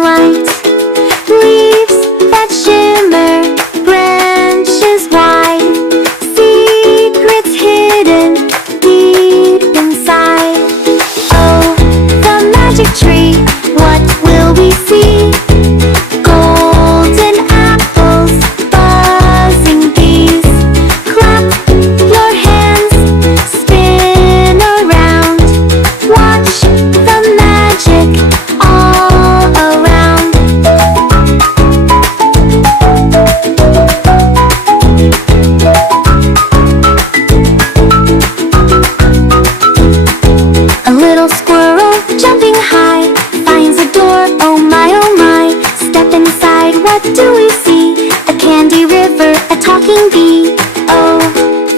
golden light. Leaves that shimmer, branches wide, secrets hidden deep inside. Oh, the magic tree, what will we see? Golden apples, buzzing bees. Clap your hands, spin around. Watch the magic all around. A little squirrel jumping high finds a door, oh my, step inside, what do we see? A candy river, a talking bee. Oh,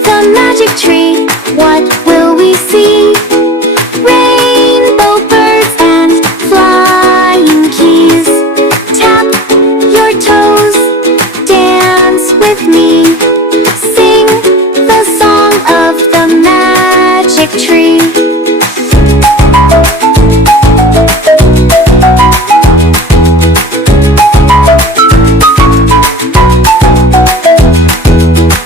the magic tree, what will we see? Rainbow birds and flying keys. Tap your toes, dance with me. Sing the song of the magic tree.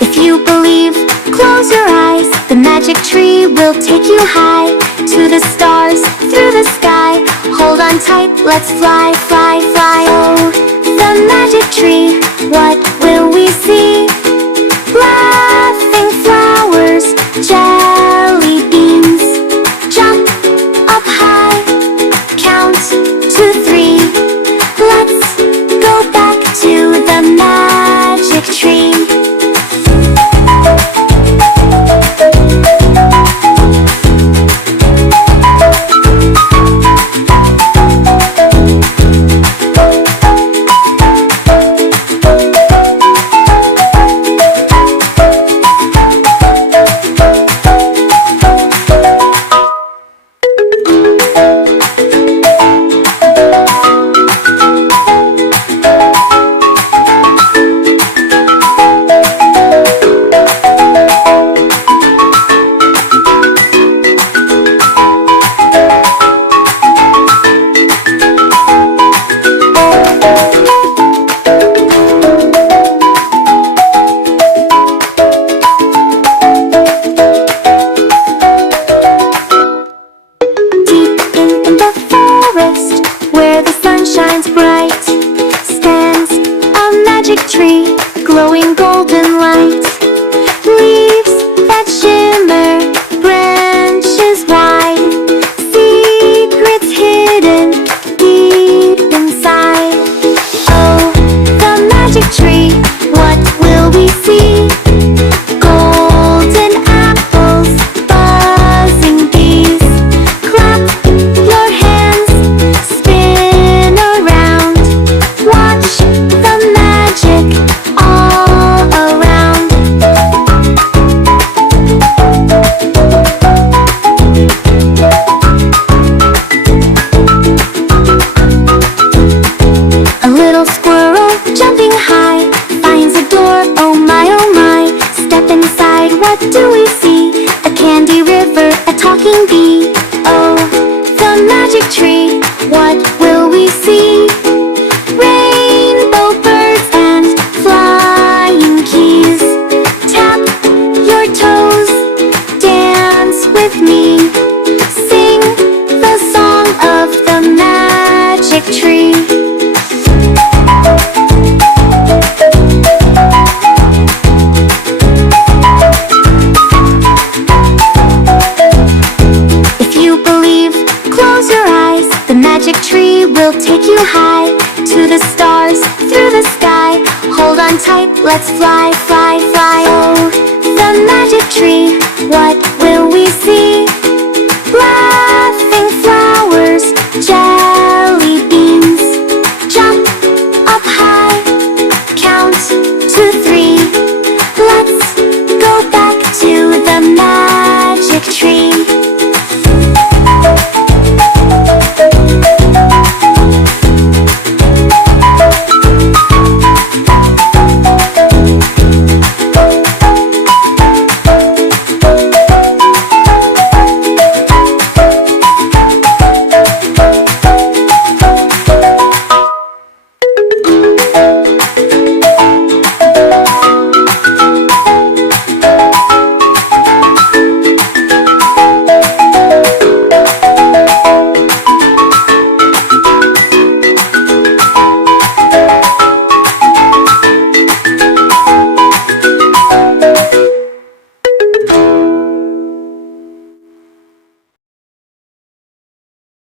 If you believe, close your eyes. The magic tree will take you high to the stars, through the sky. Hold on tight, let's fly, fly, fly. Oh, the magic tree, what will we see? Laughing flowers, jelly beans. Jump up high, count to 3. Let's go back to the magic tree. Where the sun shines bright, stands a magic tree, glowing golden light. Leaves that shimmer, branches wide, secrets hidden deep inside. Oh, the magic tree, what will we see? Golden apples, buzzing bees. Clap your hands, spin around. Watch the magic all around. A little squirrel jumping high finds a door, oh my, step inside, what do we see? A candy river, a talking bee. Oh, the magic tree, what will we see? Rainbow birds and flying keys. Tap your toes, dance with me. Sing the song of the magic tree. If you believe, close your eyes. The magic tree will take you high to the stars, through the sky. Hold on tight, let's fly, fly, fly. Oh, the magic tree, what will we see?